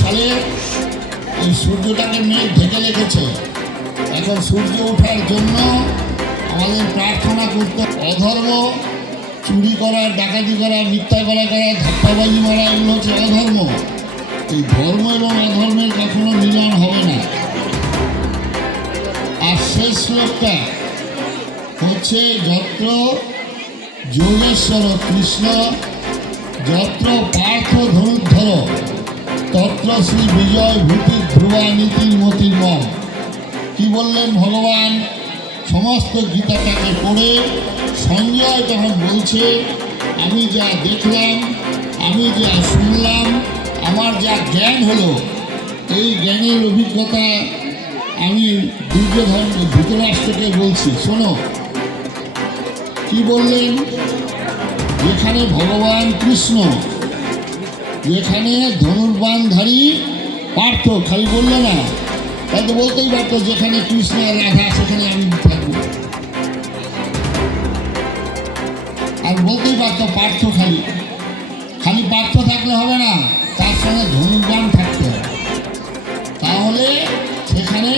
সালে এই সূর্যটাকে মেঘ ঢেকে রেখেছে। এখন সূর্য ওঠার জন্য আমাদের প্রার্থনা করতে, অধর্ম, চুরি করা, ডাকাতি করা, মিথ্যা করা, ধাপ্পাবাজি মারা, এগুলো হচ্ছে অধর্ম। এই ধর্ম এবং অধর্মের কখনো মিলন হবে না। আর শেষ শ্লোকটা হচ্ছে যত্র যোগেশ্বর কৃষ্ণ যত্র পার্থ ধনুর্ধর তত্র শ্রী বিজয় ভূতি ধ্রুবা নীতির মতির মম। কি বললেন ভগবান? সমস্ত গীতাটাকে পড়ে সঞ্জয় তখন বলছে, আমি যা দেখলাম, আমি যা শুনলাম, আমার যা জ্ঞান হলো, এই জ্ঞানের অভিজ্ঞতা আমি ধৃতরাষ্ট্রকে বলছি। শোনো কি বললেন, যেখানে ভগবান কৃষ্ণ, যেখানে ধনুর্বাণধারী পার্থ, খালি বললো না, তাই তো বলতেই পারতো যেখানে কৃষ্ণ আর রাধা সেখানে আমি থাকবো, আর বলতেই পারতো পার্থ। খালি খালি পার্থ থাকলে হবে না, তার সঙ্গে ধনুর্বাণ থাকতে হবে, তাহলে সেখানে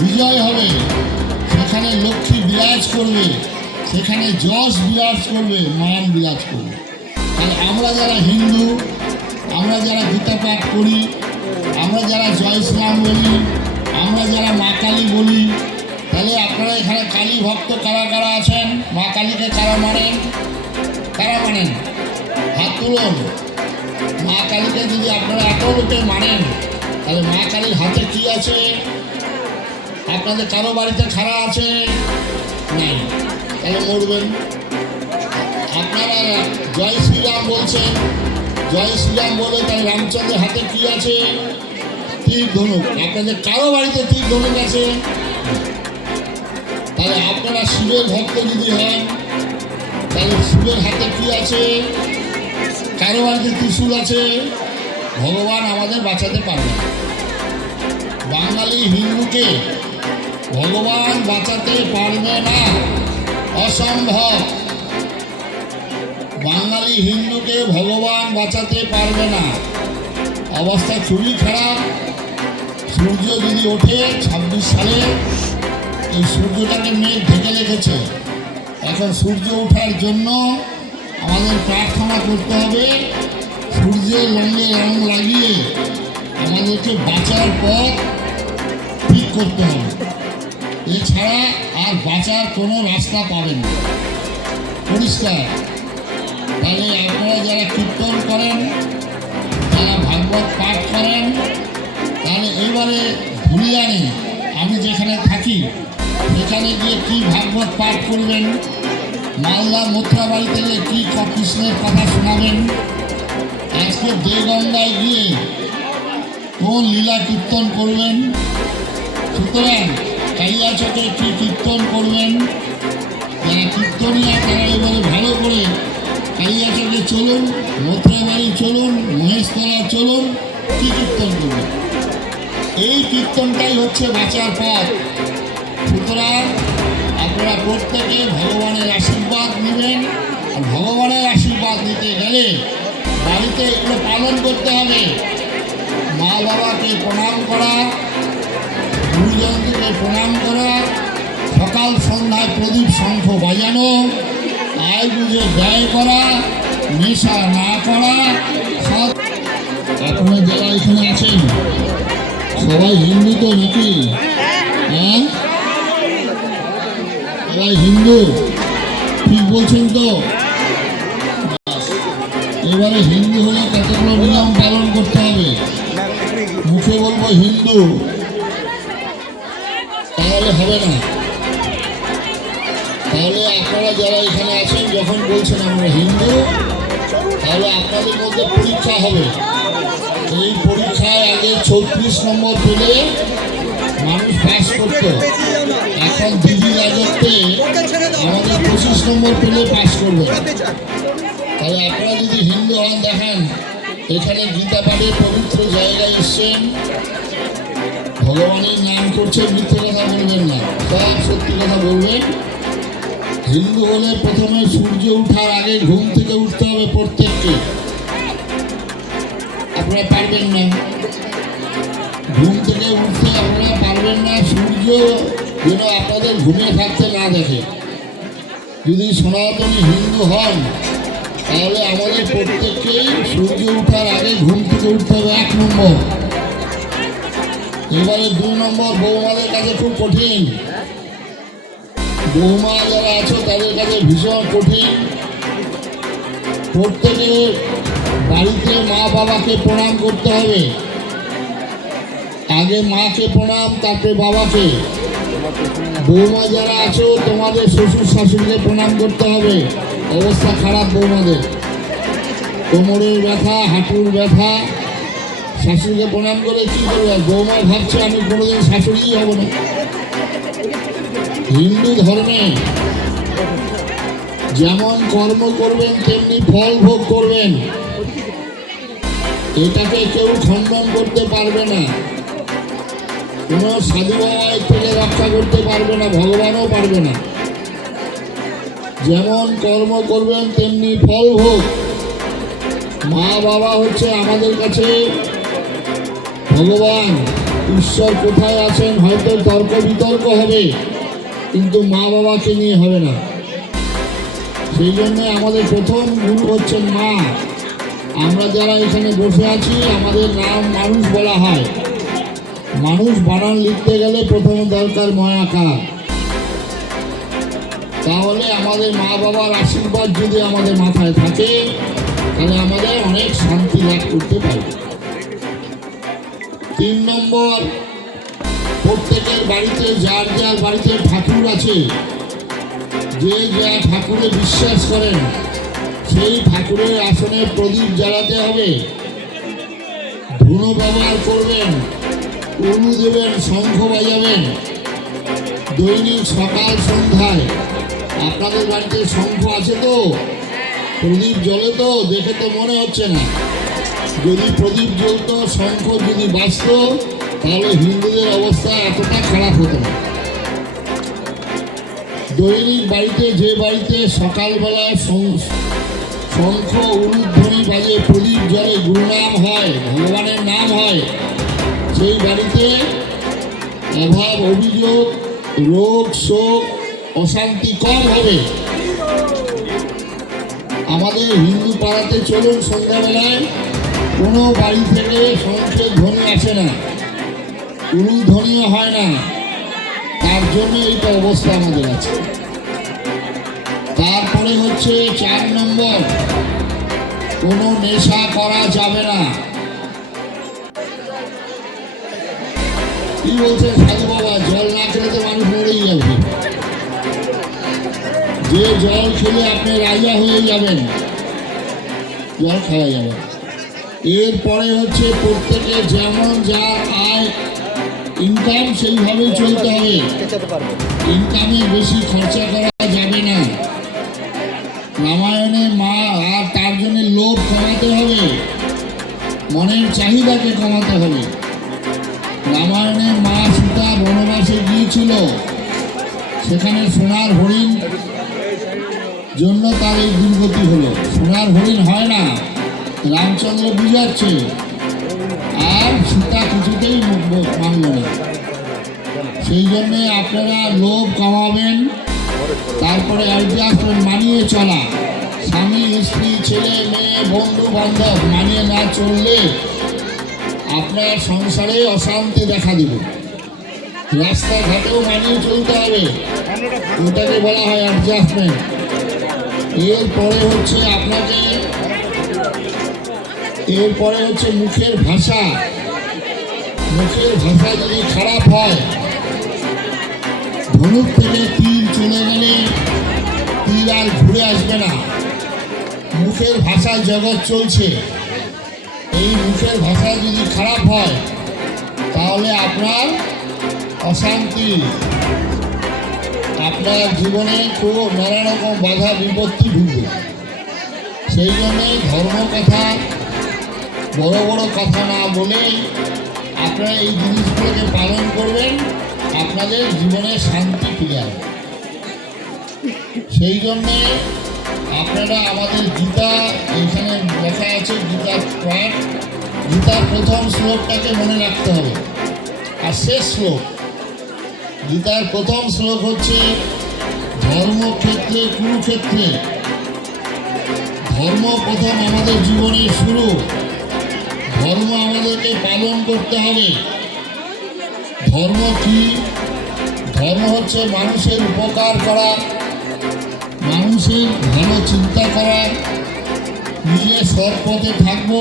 বিজয় হবে, সেখানে লক্ষ্মী বিরাজ করবে, সেখানে যশ বিরাজ করবে, মান বিরাজ করবে। তাহলে আমরা যারা হিন্দু, আমরা যারা গীতা পাঠ করি, আমরা যারা জয় শ্রীরাম বলি, আমরা যারা মা কালী বলি, তাহলে আপনারা এখানে কালী ভক্ত কারা কারা আছেন? মা কালীকে কারা মানেন? কারা মানেন? হাত তুলুন। মা কালীকে যদি আপনারা এত লোকে মানেন, তাহলে মা কালীর হাতে কি আছে? আপনাদের কারো বাড়িতে খাড়া আছে? নাই, তাহলে মরবেন। আপনারা জয় শ্রীরাম বলছেন, জয় শ্রীরাম বলে তাই রামচন্দ্রের হাতে কি আছে? তীর ধনুক। আপনাদের কারো বাড়িতে তীর ধনুক আছে? তাহলে আপনারা শিবের ভক্ত যদি হন, তাহলে শিবের হাতে কি আছে? কারো বাড়িতে ত্রিশূল আছে? ভগবান আমাদের বাঁচাতে পারবে না। বাঙালি হিন্দুকে ভগবান বাঁচাতে পারবে না, অসম্ভব। বাঙালি হিন্দুকে ভগবান বাঁচাতে পারবে না। অবস্থা খুবই খারাপ। সূর্য যদি ওঠে 26 সালে, এই সূর্যটাকে মেঘ ঢেকে রেখেছে। এখন সূর্য ওঠার জন্য আমাদের প্রার্থনা করতে হবে, সূর্যের রঙে রং লাগিয়ে আমাদেরকে বাঁচার পথ ঠিক করতে হবে। এছাড়া আর বাঁচার কোনো রাস্তা পাবেন না, পরিষ্কার। তাহলে আপনারা যারা কীর্তন করেন, যারা ভাগবত পাঠ করেন, তাহলে এইবারে ধুলিয়ানে আমি যেখানে থাকি সেখানে গিয়ে কি ভাগবত পাঠ করবেন, মালদা মথুরাবাড়ি থেকে কি কৃষ্ণের কথা শোনাবেন, আজকে দেগঙ্গায় গিয়ে কোন লীলা কীর্তন করবেন, সুতরাং কালিয়াচকে কি কীর্তন করবেন। যারা কীর্তনিয়া তারা এবারে ভালো করে কালিয়াচকে চলুন, মথুরাবাড়ি চলুন, মহেশতলা চলুন, কি কীর্তন করবেন। এই কীর্তনটাই হচ্ছে বাঁচার পথ। সুতরাং আপনারা প্রত্যেকে ভগবানের আশীর্বাদ নেবেন। আর ভগবানের আশীর্বাদ নিতে গেলে বাড়িতে এগুলো পালন করতে হবে। মা বাবাকে প্রণাম করা, গুরুজনকে প্রণাম করা, সকাল সন্ধ্যায় প্রদীপ শঙ্খ বাজানো, আয় বুঝে ব্যয় করা, নেশা না করা। সব আপনারা যারা এখানে আছেন সবাই হিন্দু তো নাকি? হ্যাঁ, সবাই হিন্দু, ঠিক বলছেন তো? এবারে হিন্দু হলে কতগুলো নিয়ম পালন করতে হবে। মুখে বলবো হিন্দু, তাহলে হবে না। তাহলে আপনারা যারা এখানে আছেন যখন বলছেন আমরা হিন্দু, তাহলে আপনাদের মধ্যে পরীক্ষা হবে। এই পরীক্ষায় আগে 34 নম্বর পেলে মানুষ পাস করতো, এখন দিদি রাজত্বে আমাদের 25 নম্বর পেলে পাস করবে। তাহলে আপনারা যদি হিন্দু হন, দেখেন এখানে গীতা পাঠের পবিত্র জায়গায় এসছেন, ভগবানের নাম করছেন, মিথ্যে কথা বলবেন না, সব সত্যি কথা বলবেন। হিন্দু হলে প্রথমে সূর্য ওঠার আগে ঘুম থেকে উঠতে হবে প্রত্যেককে। আপনারা পারবেন না। ঘুম থেকে উঠতে আপনারা পারবেন না, সূর্য যেন আপনাদের ঘুমিয়ে থাকতে না দেখে। যদি সনাতনী হিন্দু হন তাহলে আমাদের প্রত্যেককেই সূর্য ওঠার আগে ঘুম থেকে উঠতে হবে, 1 নম্বর। এবারে 2 নম্বর, বৌমাদের কাছে খুব কঠিন। বৌমা যারা আছো তাদের কাছে ভীষণ কঠিন। প্রত্যেকে বাড়িতে মা বাবাকে প্রণাম করতে হবে। আগে মাকে প্রণাম, তারপরে বাবাকে। বৌমা যারা আছো তোমাদের শ্বশুর শাশুড়িকে প্রণাম করতে হবে। অবস্থা খারাপ বৌমাদের, কোমরের ব্যথা, হাঁটুর ব্যথা। শাশুড়িকে প্রণাম করে কি করবে? বৌমা ভাবছে আমি কোনোদিন শাশুড়িই হব না। হিন্দু ধর্মে যেমন কর্ম করবেন তেমনি ফল ভোগ করবেন, এটাকে কেউ খণ্ডন করতে পারবে না। কোনো সাধু বাবা থেকে রক্ষা করতে পারবে না, ভগবানও পারবে না। যেমন কর্ম করবেন তেমনি ফল ভোগ। মা বাবা হচ্ছে আমাদের কাছে ভগবান। ঈশ্বর কোথায় আছেন হয়তো তর্ক বিতর্ক হবে, কিন্তু মা বাবাকে নিয়ে হবে না। সেই জন্য আমাদের প্রথম গুরু হচ্ছেন মা। আমরা যারা এখানে বসে আছি আমাদের নাম মানুষ বলা হয়। মানুষ বানান লিখতে গেলে প্রথম দরকার ময়াকার। তাহলে আমাদের মা বাবার আশীর্বাদ যদি আমাদের মাথায় থাকে তাহলে আমাদের অনেক শান্তি লাভ করতে পারবে। 3 নম্বর, প্রত্যেকের বাড়িতে যার যার বাড়িতে ঠাকুর আছে, যে যা ঠাকুরে বিশ্বাস করেন সেই ঠাকুরের আসনে প্রদীপ জ্বালাতে হবে। ধুনো ব্যবহার করবেন, উলু দেবেন, শঙ্খ বাজাবেন দৈনিক সকাল সন্ধ্যায়। আপনাদের বাড়িতে শঙ্খ আছে তো? প্রদীপ জ্বলে তো? দেখে তো মনে হচ্ছে না। যদি প্রদীপ জ্বলত, শঙ্খ যদি বাজত, তাহলে হিন্দুদের অবস্থা এতটা খারাপ হতো না। দৈনিক বাড়িতে, যে বাড়িতে সকালবেলায় শঙ্খ উলুধ্বনি বাজে, প্রদীপ জ্বলে, গুরুনাম হয়, ভগবানের নাম হয়, সেই বাড়িতে অভাব, অভিযোগ, রোগ, শোক, অশান্তি কম হবে। আমাদের হিন্দু পাড়াতে চলুন, সন্ধ্যাবেলায় কোনো বাড়ি থেকে শঙ্খের ধ্বনি আসে না, উলু ধ্বনিও হয় না। তার জন্য এইটা অবস্থা আমাদের আছে। তারপরে হচ্ছে 4 নম্বর, কোনো নেশা করা যাবে না। কি বলছে সাধু বাবা? জল না খেলে তো মানুষ মরেই যাবে। যে জল খেলে আপনি রাজা হয়ে যাবেন, জল খাওয়া যাবে। এরপরে হচ্ছে প্রত্যেকে যেমন যার আয় ইনকাম সেইভাবেই চলতে হবে। ইনকামে বেশি খরচা করা যাবে না। রামায়ণে মা, আর তার জন্য লোভ কমাতে হবে, মনের চাহিদাকে কমাতে হবে। রামায়ণে মা সীতা বনবাসে গিয়েছিল, সেখানে সোনার হরিণ জন্য তার এই দুর্গতি হলো। সোনার হরিণ হয় না, রামচন্দ্র বুঝাচ্ছে, আর সীতা কিছুতেই মানল না। সেই জন্যে আপনারা লোভ কমাবেন। তারপরে অ্যাডজাস্টমেন্ট, মানিয়ে চলা। স্বামী স্ত্রী, ছেলে মেয়ে, বন্ধু বান্ধব মানিয়ে না চললে আপনার সংসারে অশান্তি দেখা দেবে। রাস্তাঘাটেও মানিয়ে চলতে হবে, ওটাকে বলা হয় অ্যাডজাস্টমেন্ট। এরপরে হচ্ছে আপনাকে, এরপরে হচ্ছে মুখের ভাষা। মুখের ভাষা যদি খারাপ হয়, ধনুক থেকে তীর চলে গেলে তীর আর ঘুরে আসবে না। মুখের ভাষায় জগৎ চলছে। এই মুখের ভাষা যদি খারাপ হয় তাহলে আপনার অশান্তি, আপনার জীবনে খুব নানা রকম বাধা বিপত্তি ঢুকবে। সেই জন্যে ধর্ম কথা, বড় বড় কথা না বলে আপনারা এই জিনিসগুলোকে পালন করবেন, আপনাদের জীবনে শান্তি ফিরে আসবে। সেই জন্যে আপনারা আমাদের গীতা, এখানে লেখা আছে গীতার পাঠ, গীতার প্রথম শ্লোকটাকে মনে রাখতে হবে। আর শেষ শ্লোক, গীতার প্রথম শ্লোক হচ্ছে ধর্মক্ষেত্রে কুরুক্ষেত্রে। ধর্ম প্রথম আমাদের জীবনের শুরু, ধর্ম আমাদেরকে পালন করতে হবে। ধর্ম কি? ধর্ম হচ্ছে মানুষের উপকার করা, মানুষের ভালো চিন্তা করা, নিজে সৎ পথে থাকবো,